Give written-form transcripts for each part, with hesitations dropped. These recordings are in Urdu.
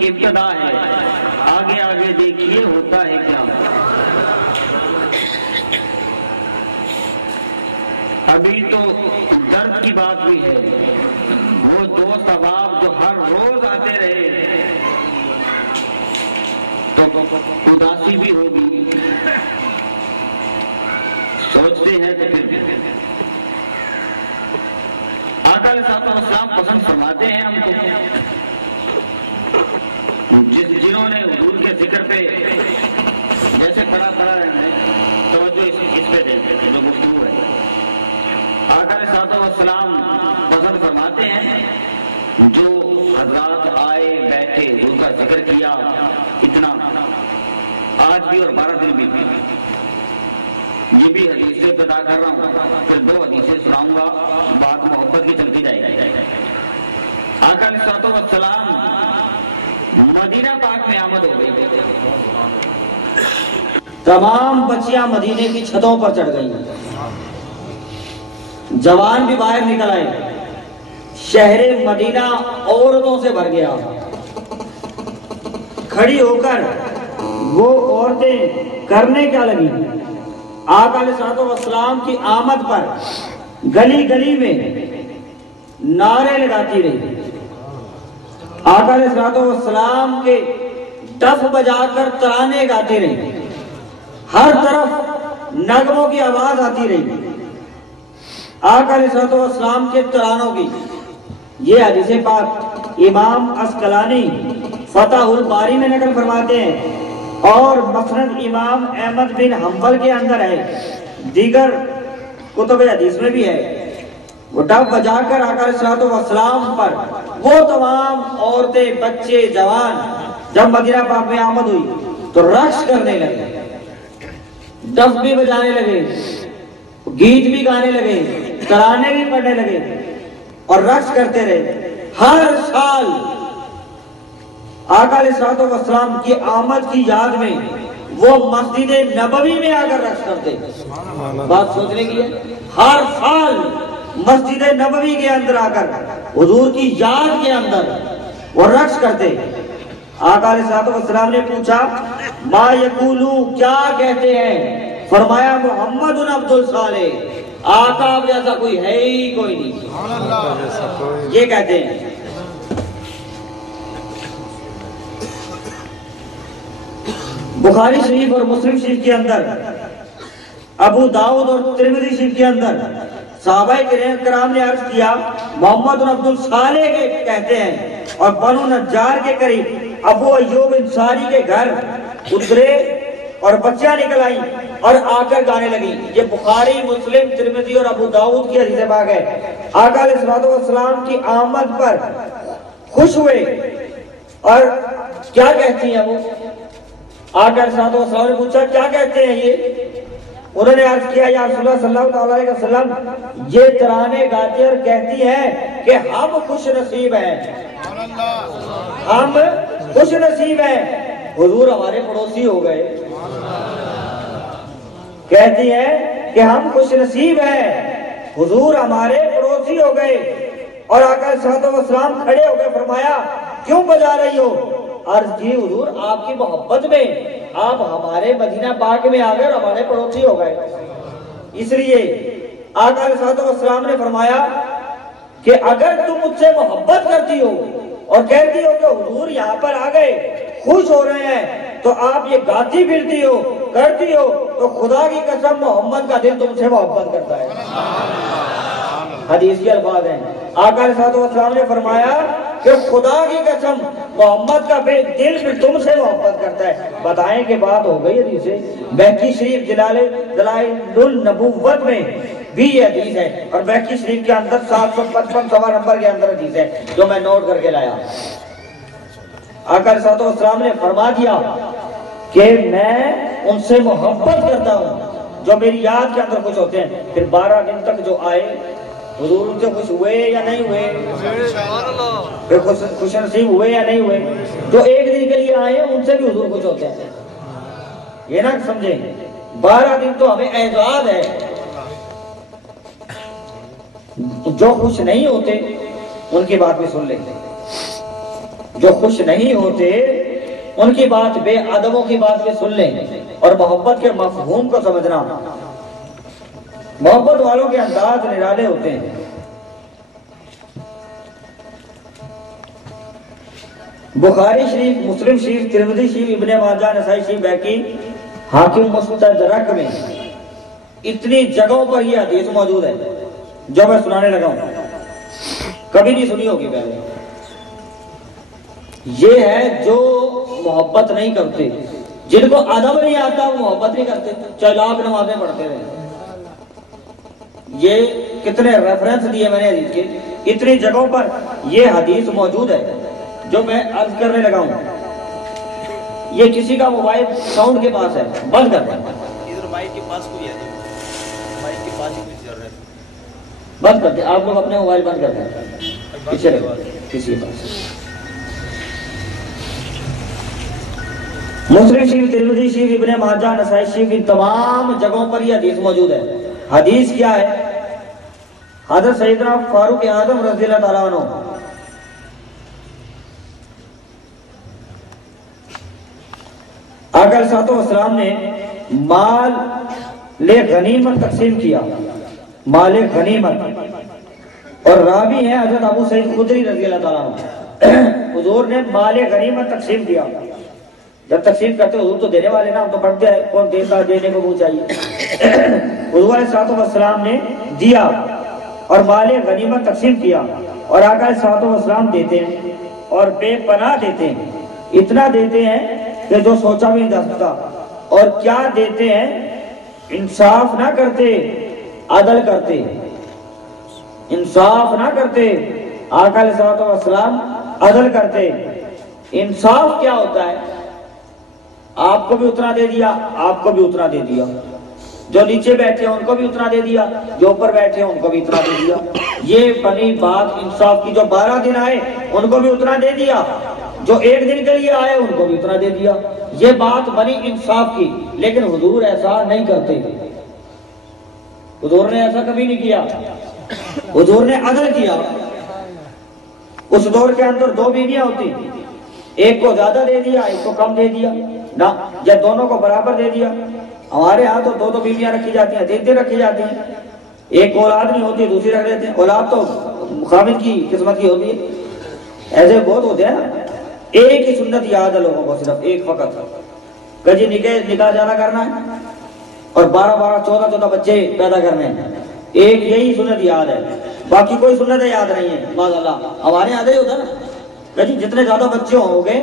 ابتدا ہے، آگے آگے دیکھیے ہوتا ہے کیا۔ ابھی تو درد کی بات ہوئی ہے، وہ دو ثواب جو ہر روز آتے رہے تو اداسی بھی ہوگی، سوچتے ہیں تو پھر آقا علیہ السلام پسند فرماتے ہیں ہم کو، جنہوں نے حضور کے ذکر پہ جیسے پڑھا ہے توجہ اس پہ دیتے تھے جو گفتگو ہے۔ آقا علیہ السلام پسند فرماتے ہیں جو حضرات آئے بیٹھے ان کا ذکر کیا، اتنا آج بھی اور 12 دن بھی۔ یہ بھی حدیث سے پتا کر رہا ہوں، پھر 2 حدیثیں سناؤں گا، بات محبت کی چلتی جائے گی۔ آقا علیہ السلام مدینہ پاک میں آمد ہو گئی، تمام بچیاں مدینے کی چھتوں پر چڑھ گئی، جوان بھی باہر نکل آئے، شہر مدینہ عورتوں سے بھر گیا۔ کھڑی ہو کر وہ عورتیں کرنے کیا لگی؟ آقا علیہ السلام کی آمد پر گلی گلی میں نعرے لگاتی رہی، آقا علیہ السلام کے ڈف بجا کر ترانے گاتے رہے، ہر طرف نغموں کی آواز آتی رہی آقا علیہ السلام کے ترانوں کی۔ یہ حدیث پاک امام عسقلانی فتح الباری میں نقل فرماتے ہیں اور مسند امام احمد بن حنبل کے اندر ہے، دیگر کتب حدیث میں بھی ہے۔ وہ ڈف بجا کر آقا علیہ السلام پر وہ تمام عورتیں، بچے، جوان جب مدینہ پاک میں آمد ہوئی تو رقص کرنے لگے، ڈف بھی بجانے لگے، گیت بھی گانے لگے، ترانے بھی پڑھنے لگے اور رقص کرتے رہے۔ ہر سال آقا علیہ السلام کی آمد کی یاد میں وہ مسجد نبوی میں آ کر رقص کرتے۔ بات سوچنے کی ہے، ہر سال مسجد نبوی کے اندر آ کر حضور کی یاد کے اندر وہ رقص کرتے۔ آقا علیہ السلام نے پوچھا ما یقولو، کیا کہتے ہیں؟ فرمایا محمد عبد الصالح، آقا جیسا کوئی ہے ہی کوئی نہیں، یہ کہتے ہیں۔ بخاری شریف اور مسلم شریف کے اندر، ابو داؤد اور ترمذی شریف کے اندر صحابہ کرام نے عرض کیا محمد عبد الصالح کے کہتے ہیں، اور بنو نجار کے قریب ابو ایوب انصاری کے گھر اترے اور بچیاں نکل آئیں اور آ کر گانے لگی۔ یہ بخاری، مسلم، ترمذی اور ابو داؤد کی حدیث پاک ہے۔ آقا علیہ السلام کی آمد پر خوش ہوئے اور کیا کہتی ہیں وہ؟ آقا علیہ السلام نے پوچھا کیا کہتے ہیں یہ؟ انہوں نے عرض کیا یا رسول اللہ صلی اللہ علیہ وسلم، یہ ترانے گاتی اور کہتی ہیں کہ ہم خوش نصیب ہیں، ہم خوش نصیب ہیں، حضور ہمارے پڑوسی ہو گئے۔ کہتی ہیں کہ ہم خوش نصیب ہیں، حضور ہمارے پڑوسی ہو گئے۔ اور آقا علیہ السلام کھڑے ہو گئے، فرمایا کیوں بجا رہی ہو؟ عرض کی حضور آپ کی محبت میں آپ ہمارے مدینہ پاک میں آ گئے، ہمارے پڑوسی ہو گئے۔ اس لیے آقا علیہ السلام نے فرمایا کہ اگر تم مجھ سے محبت کرتی ہو اور کہتی ہو کہ حضور یہاں پر آ گئے، خوش ہو رہے ہیں، تو آپ یہ گاتی پھرتی ہو، کرتی ہو، تو خدا کی قسم محمد کا دل تم سے محبت کرتا ہے۔ حدیث کے الفاظ ہیں، آقا علیہ السلام نے فرمایا کہ خدا کی قسم محمد کا دل بھی تم سے محبت کرتا ہے۔ بتائیں کہ بات ہو گئی حدیث سے۔ بیہقی شریف دلائل النبوت میں بھی یہ حدیث ہے، اور بیہقی شریف کے اندر 755 سوا نمبر کے اندر حدیث ہے جو میں نوٹ کر کے لایا۔ آقا علیہ السلام نے فرما دیا کہ میں ان سے محبت کرتا ہوں جو میری یاد کے اندر خوش ہوتے ہیں۔ پھر 12 دن تک جو آئے حضور ان سے خوش ہوئے یا نہیں ہوئے؟ پھر خوش نصیب ہوئے یا نہیں ہوئے؟ جو ایک دن کے لیے آئے ان سے بھی حضور خوش ہوتے ہیں، یہ نہ سمجھیں۔ 12 دن تو ہمیں اعزاز ہے، جو خوش نہیں ہوتے ان کی بات بھی سن لیں۔ جو خوش نہیں ہوتے ان کی بات بے ادبوں کی بات بھی سن لیں اور محبت کے مفہوم کو سمجھنا. محبت والوں کے انداز نرالے ہوتے ہیں. بخاری شریف، مسلم شریف، ترمذی شریف، ابن ماجہ، نسائی شریف، بیہقی، حاکم مستدرک میں اتنی جگہوں پر یہ حدیث موجود ہے جو میں سنانے لگا ہوں. کبھی نہیں سنی ہوگی پہلے. یہ ہے جو محبت نہیں کرتے، جن کو ادب نہیں آتا وہ محبت نہیں کرتے، چاہے لاکھ نمازیں پڑھتے رہے. یہ کتنے ریفرنس دیے میں نے حدیث کے، اتنی جگہوں پر یہ حدیث موجود ہے جو میں عرض کرنے لگا ہوں. یہ کسی کا موبائل ساؤنڈ کے پاس ہے، بند کر دیں. ادھر مائک کے پاس کوئی ہے نہیں، مائک کے پاس ہی کوئی چل رہا ہے. بند کر دیں، آپ لوگ اپنے موبائل بند کر دیں. پیچھے کسی کے پاس. مسلم شریف، ترمذی شریف، ابن ماجہ، نسائی شریف، ان تمام جگہوں پر یہ حدیث موجود ہے. حدیث کیا ہے؟ حضرت سیدنا فاروق اعظم رضی اللہ تعالیٰ عنہ آقا علیہ السلام نے مال غنیمت تقسیم کیا. مال غنیمت، اور راوی ہیں حضرت ابو سعید خدری رضی اللہ تعالیٰ عنہ. حضور نے مال غنیمت تقسیم کیا. جب تقسیم کرتے حضور تو دینے والے نا، ہم تو پڑھتے ہیں کون دیتا، دینے کو منہ چاہیے. حضور علیہ السلام نے دیا اور مال غنیمت تقسیم کیا. اور آقا علیہ السلام دیتے ہیں اور بے پناہ دیتے ہیں. اتنا دیتے ہیں کہ جو سوچا بھی نہیں جا سکتا. اور کیا دیتے ہیں؟ انصاف نہ کرتے، عدل کرتے. انصاف نہ کرتے، آقا علیہ السلام عدل کرتے. انصاف کیا ہوتا ہے؟ آپ کو بھی اتنا دے دیا، آپ کو بھی اتنا دے دیا. جو نیچے بیٹھے ہیں ان کو بھی اتنا دے دیا، جو اوپر بیٹھے ہیں ان کو بھی اتنا دے دیا. یہ بنی بات انصاف کی. جو 12 دن آئے ان کو بھی اتنا دے دیا، جو 1 دن کے لیے آئے ان کو بھی اتنا دے دیا. یہ بات بنی انصاف کی. لیکن حضور ایسا نہیں کرتے. حضور نے ایسا کبھی نہیں کیا. حضور نے عدل کیا. اس دور کے اندر 2 بیویاں ہوتی، ایک کو زیادہ دے دیا، ایک کو کم دے دیا نہ، یا دونوں کو برابر دے دیا. ہمارے ہاں تو 2 بیویاں رکھی جاتی ہیں، 3 رکھی جاتی ہیں. ایک اولاد نہیں ہوتی، دوسری رکھ دیتے ہیں. اولاد تو خامد کی قسمت کی ہوتی ہے. ایسے بہت ہوتے ہیں نا. ایک ہی سنت یاد ہے لوگوں کو، صرف ایک فقط کہ جی نکاح جانا کرنا ہے اور 12 14 بچے پیدا کرنے ہیں. ایک یہی سنت یاد ہے، باقی کوئی سنت یاد نہیں ہے. معاذ اللہ. ہمارے یہاں ہی ہوتا ہے نا کہ جی جتنے زیادہ بچے ہوں گے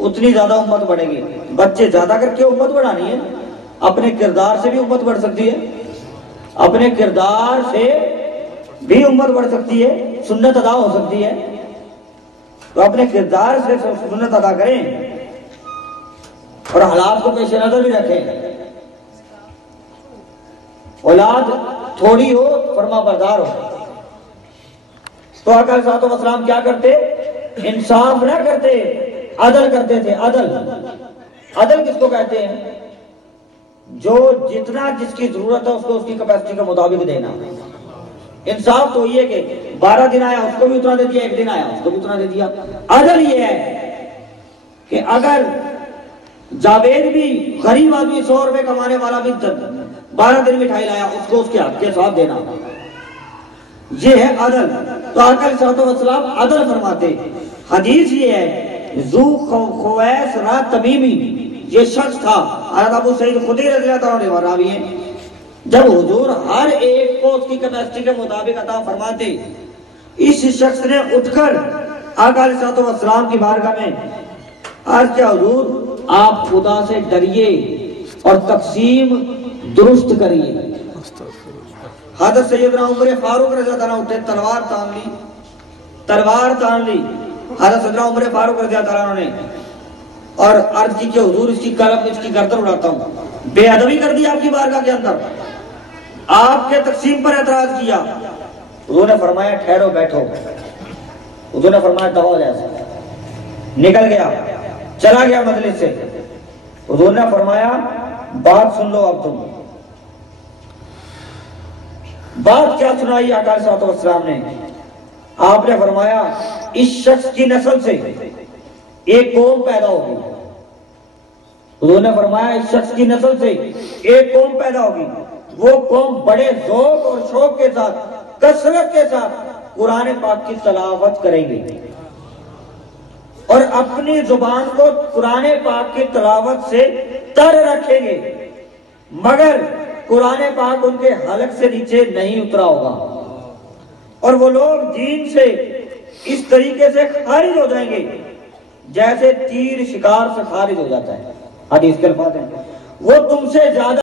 اتنی زیادہ امت بڑھے گی. بچے زیادہ کر کے امت بڑھانی ہے. اپنے کردار سے بھی امت بڑھ سکتی ہے، اپنے کردار سے بھی امت بڑھ سکتی ہے، سنت ادا ہو سکتی ہے. تو اپنے کردار سے سنت ادا کریں اور حالات کو پیش نظر بھی رکھیں. اولاد تھوڑی ہو، فرما بردار ہو. تو آقا علیہ السلام کیا کرتے؟ انصاف نہ کرتے، عدل کرتے تھے. عدل کس کو کہتے ہیں؟ جو جتنا جس کی ضرورت ہے اس کو اس کی کیپیسٹی کے مطابق دینا. انصاف تو یہ کہ 12 دن آیا اس کو بھی اتنا دے دیا، 1 دن آیا اس کو بھی اتنا دے دیا. عدل یہ ہے کہ اگر جاوید بھی غریب آدمی 100 روپے کمانے والا بھی 12 دن مٹھائی لایا، اس کو اس کے حق کے ساتھ دینا. یہ ہے عدل. تو آقا علیہ السلام عدل فرماتے. حدیث یہ ہے، ذو خویس را تمیمی، یہ شخص تھا. حضرت ابو سعید خدری رضی اللہ عنہ راوی ہیں. جب حضور ہر ایک کو اس کی کیپیسٹی کے مطابق عطا فرماتے، اس شخص نے اٹھ کر آقا علیہ السلام کی بارگاہ میں عرض کیا، حضور آپ خدا سے ڈریے اور تقسیم درست کریے. حضرت سیدنا عمر فاروق رضی اللہ عنہ اٹھے، تلوار تان لی. حضرت سیدنا عمر فاروق رضی اللہ عنہ نے اور عرض کی کہ حضور اس کی قلم اس کی گردن اڑاتا ہوں. بے ادبی کر دی آپ کی بارگاہ کے اندر، آپ کے تقسیم پر اعتراض کیا. حضور نے فرمایا ٹھہرو بیٹھو. حضور نے فرمایا دباؤ جیسا. نکل گیا، چلا گیا مجلس سے. حضور نے فرمایا بات سن لو. اب تم بات کیا سنائی آقا علیہ السلام نے؟ آپ نے فرمایا اس شخص کی نسل سے ایک قوم پیدا ہوگی. حضور نے فرمایا اس شخص کی نسل سے ایک قوم پیدا ہوگی. وہ قوم بڑے ذوق اور شوق کے ساتھ کثرت کے ساتھ قرآن پاک کی تلاوت کریں گے اور اپنی زبان کو قرآن پاک کی تلاوت سے تر رکھیں گے، مگر قرآن پاک ان کے حلق سے نیچے نہیں اترا ہوگا. اور وہ لوگ دین سے اس طریقے سے خارج ہو جائیں گے جیسے تیر شکار سے خارج ہو جاتا ہے. حدیث کے الفاظ ہیں وہ تم سے زیادہ